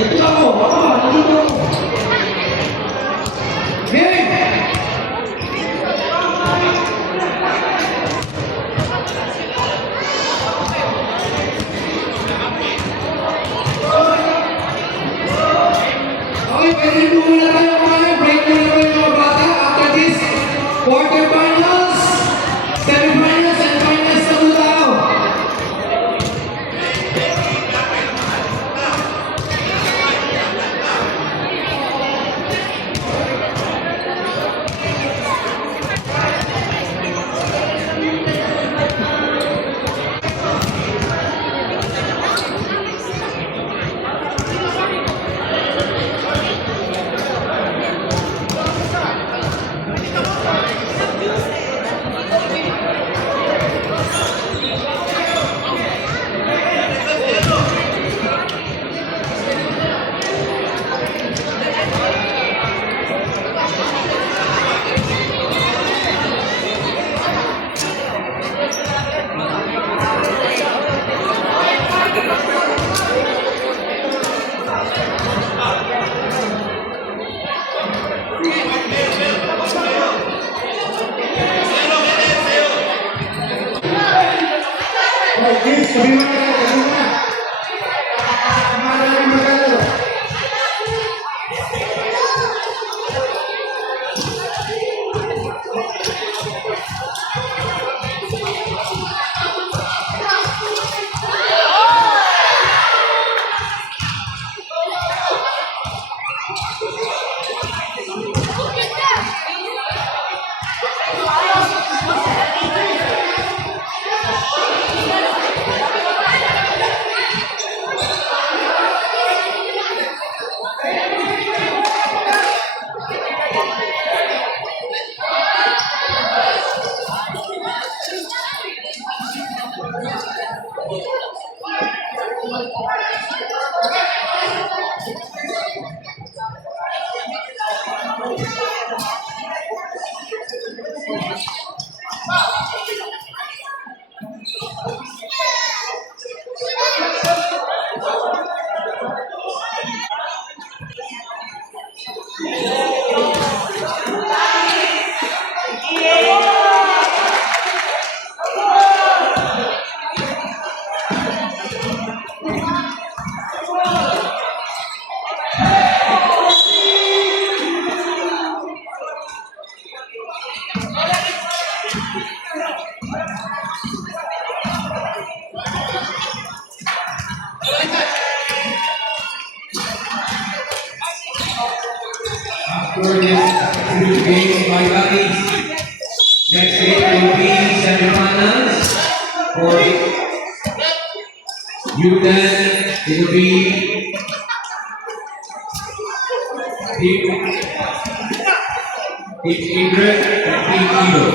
Ito ako. Nandito ako. Game! Okay, pwede mo muna tayo mga break muna tayo mga bata. After this, quarterfinals, semifinals, and finals na muna tayo. For this game, my buddies, next game will be semifinals. For U10, it will be Team Ingrid and Team Eagle.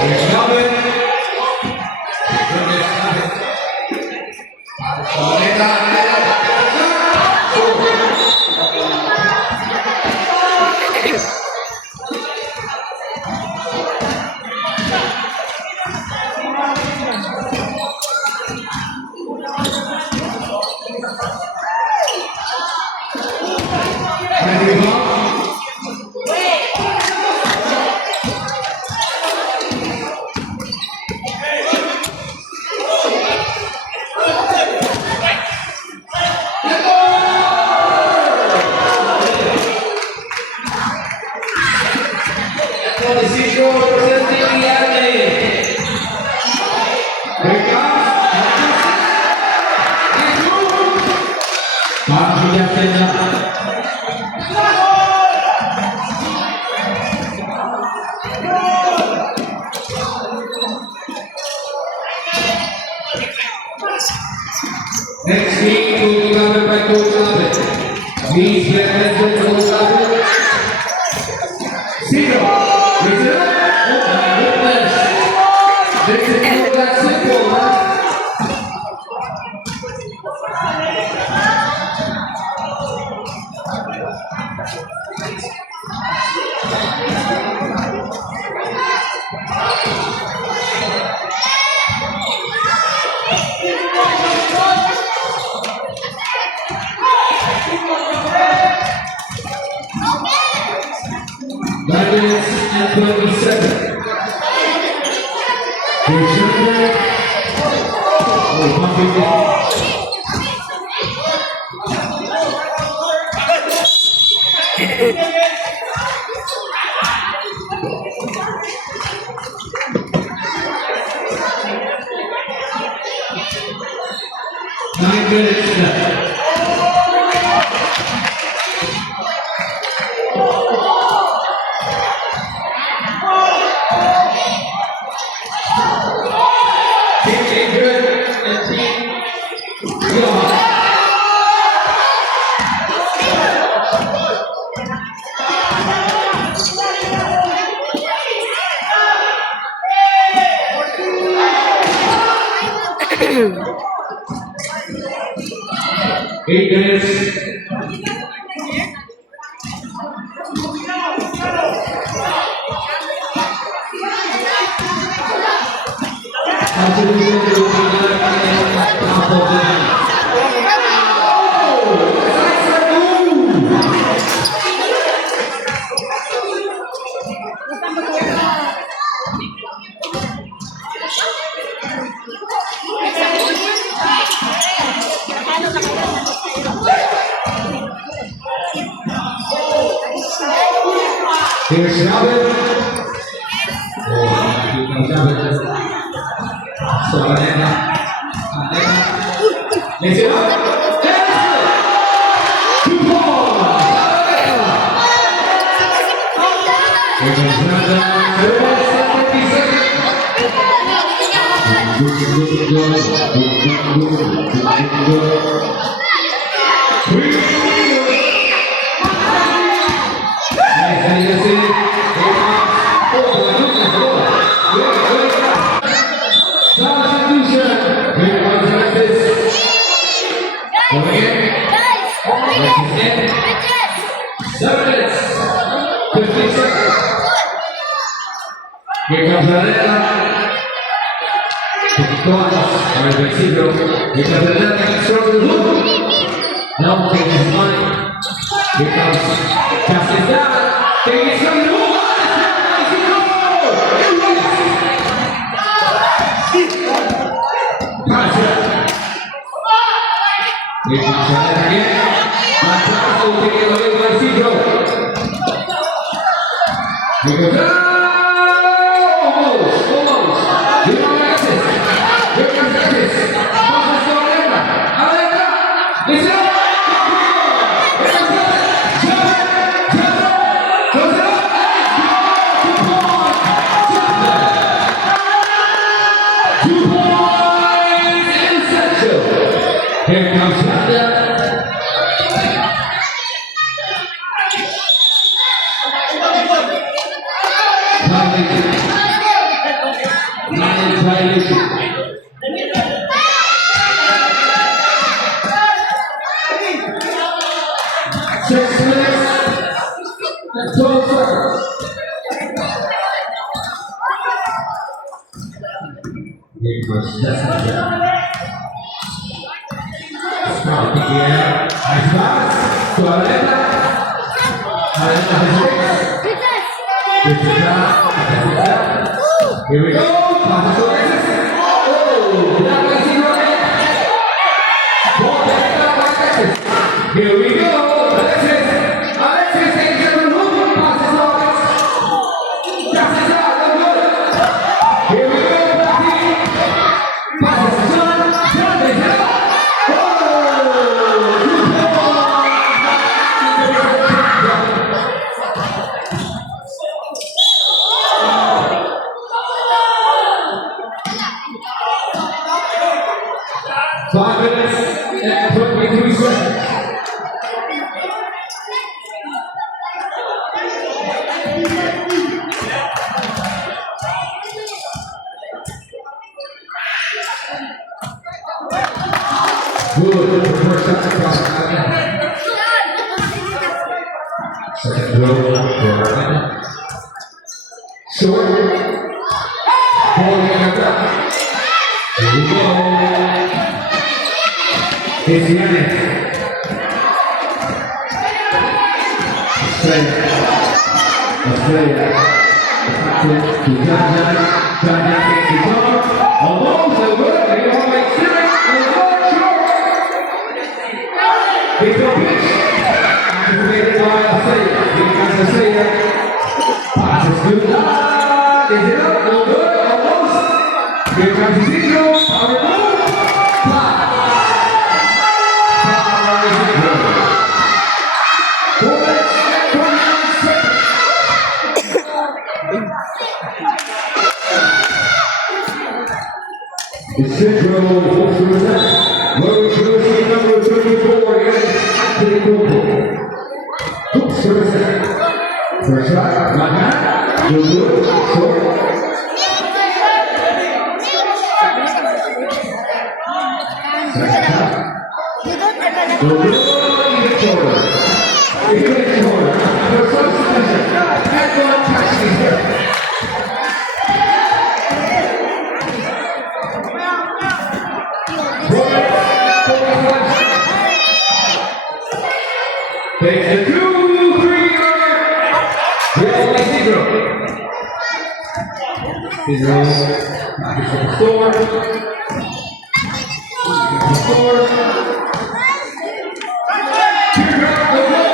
Here's Melvin. Next week will be covered by Coach Albert. Please represent Coach Albert. Zero. Listen up. Oh my goodness. This is not that simple, huh? Oh, pumping. Nine minutes left. Team Adrian and Team Johan. Eight minutes. Here's Shabbat. Oh, here comes Shabbat. So, Anena. Let's it up. Two points. Here comes Shabbat. 70 seconds. Here comes Arena. Alright, Mexico. Here comes Arena. Next throw to the hoop. Now takes his line. Here comes Justice down. Taking it from the hoop. Here comes Arena again. Matrazo taking it away by Mexico. Here goes down. Here comes Shanda. It was just a job. Stop in the air. Nice pass to Arena. Arena has six. It's a job. Here we go. Pass to Alexis. Oh, that was in Alexis. Here we go. Alexis. Alexis takes the move. Passes to Alexis. Passes out. Here we go. Passes to John. John takes it out. Five minutes and 23 seconds. Good. First shot across the line. Second throw for Arena. Short. Ball in the top. Here we go. It's Yannick. Australia. To John takes the ball. Here comes Ezekiel. Power move. Power Ezekiel. 4 minutes and 29 seconds. Ezekiel moves to the left. Road to the number 34 against Anthony Coco. Hooks to the center. First shot, right hand. Good, short. Second shot. Good, even shorter. Even shorter. For substitution. And one catching here. Takes the 2-3 runner. Will Ezekiel. Ezekiel back to the score. The score. Teardrop the goal.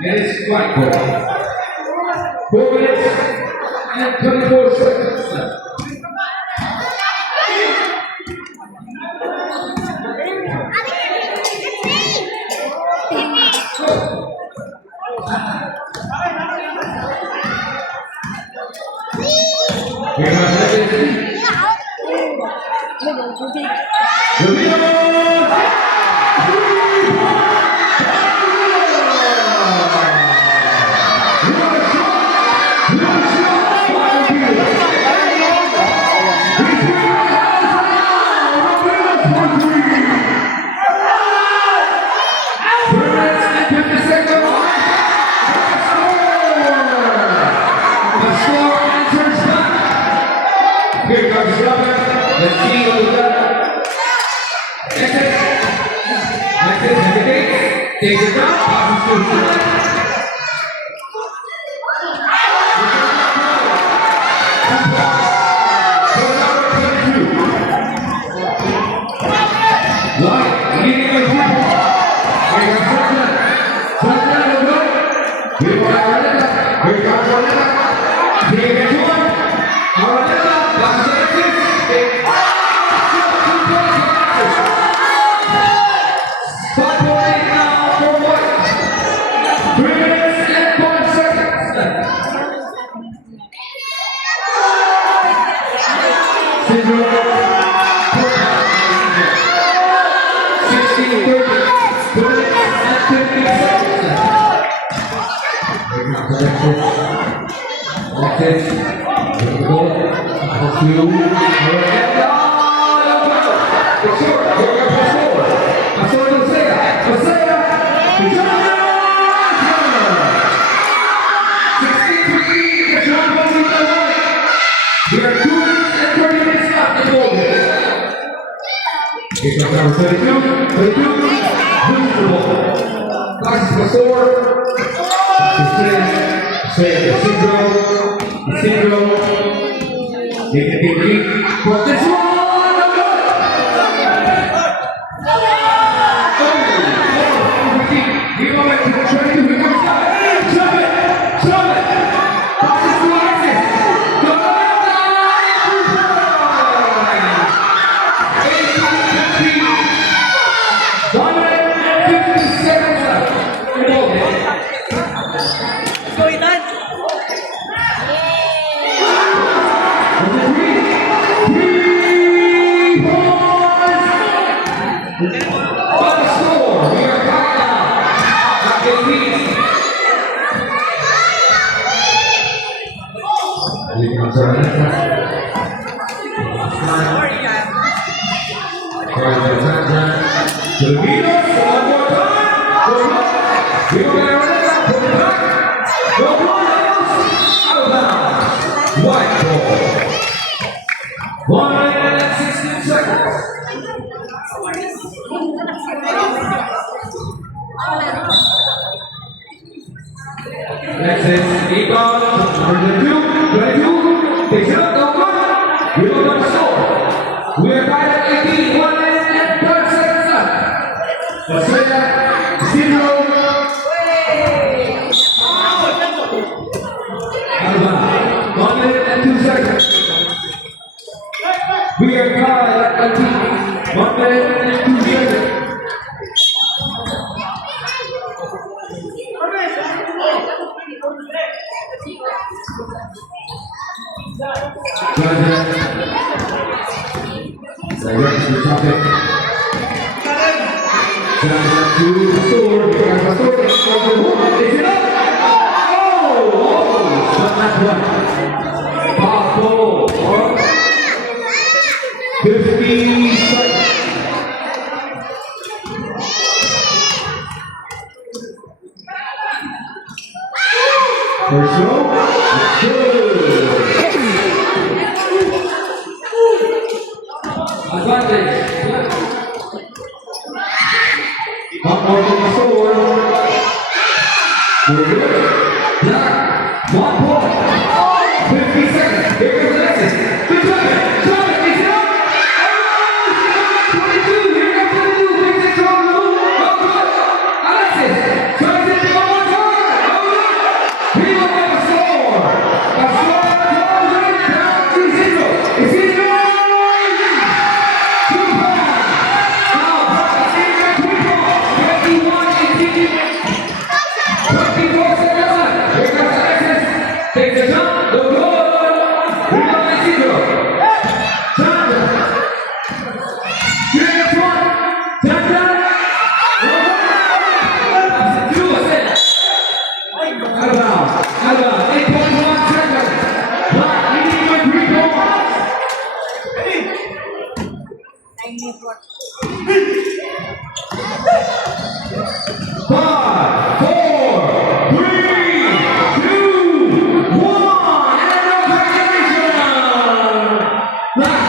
And it's white ball. 4 minutes and 24 seconds left. Here comes Robert. Let's see what we got. Next it. Takes it down. Passes to White, leading the group. Here comes Franklin. Franklin will go. Here comes Arletta. Here comes Arletta. Here gets one. Arletta. Passes to Alexis. Spot point now for White. 3 minutes and 5 seconds. 1 minute and 16 seconds. Next is Econ, number 22, takes it up, no good. We will not score. We are tied at 18, 1 minute and 12 seconds left. Australia, 0. Belajar. Saya bercakap. Jangan jujur, jangan pasur, sangat kuat. Papo, 50 seconds. First row, advantage. One more to the score. We're good. Black, 1 point. 50 seconds. Here comes Alexis. Good job. Job it. Is it up? Oh, 22. Here comes 22. Big six on the move. Oh, good. Alexis. Tries it one more time. Oh, good. We will have a score. A score goes in down to 0. Is it yours? 2 points. Now, Brother Senior, 2 points. 24 seconds left. Here comes Alexis. Takes the jump. No good. Rebound by 0. Chandra. Shooting at 1. Chandra. No good. 2 assists. Out of bounds. Out of bounds. 8.1 seconds. Black leading by 3 points. Five, four, three, two, one, and congratulations! Black